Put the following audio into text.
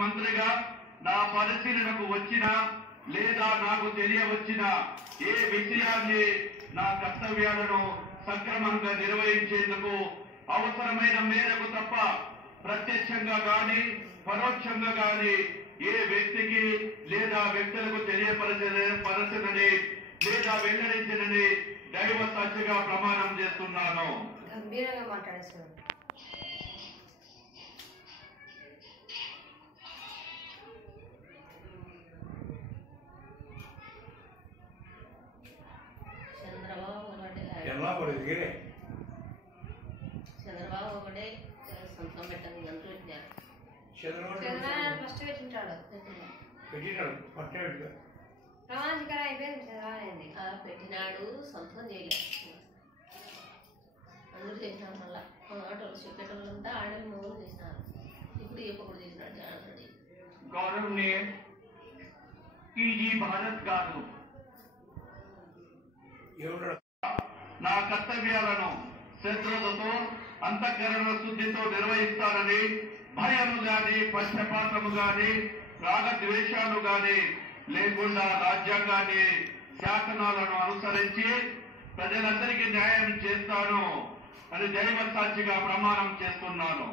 మంత్రిగా నా పరిశీలనకు వచ్చిన లేదా నాకు తెలియవచ్చిన ఏ విషయాన్ని నా కర్తవ్యాలను సక్రమంగా నిర్వహించేందుకు అవసరమైన మేరకు తప్ప ప్రత్యక్షంగా గాని పరోక్షంగా గాని ఏ వ్యక్తికి లేదా వ్యక్తులకు తెలియపరచని లేదా వెల్లడించనని దైవ సాక్షిగా ప్రమాణం చేస్తున్నాను. గంభీరంగా మాట్లాడేశారు. చంద్రబాబు ఒకటే సంతకం పెట్టని గంటలు పెట్టారు. ఫస్ట్ పెట్టింటాడు ప్రమాణికర అయిపోయింది. చంద్రబాబు పెట్టినాడు, సంతకం చేయలేదు. అందరూ చేసినాడు. మళ్ళా ఆటోలు చెప్పేటోళ్ళంతా ఆడని మూడు చేసినారు. ఇప్పుడు ఎప్పుడు చేసినాడు జనార్దన్. గౌరవనీయ ఈజీ భారత్ గారు నా కర్తవ్యాలను శ్రద్ధతో అంతఃకరణ శుద్ధితో నిర్వహిస్తానని భయము గాని పక్షపాతము గాని రాగద్వేషాలు గాని లేకుండా రాజ్యాంగాన్ని శాసనాలను అనుసరించి ప్రజలందరికీ న్యాయం చేస్తాను అని దైవ సాక్షిగా ప్రమాణం చేస్తున్నాను.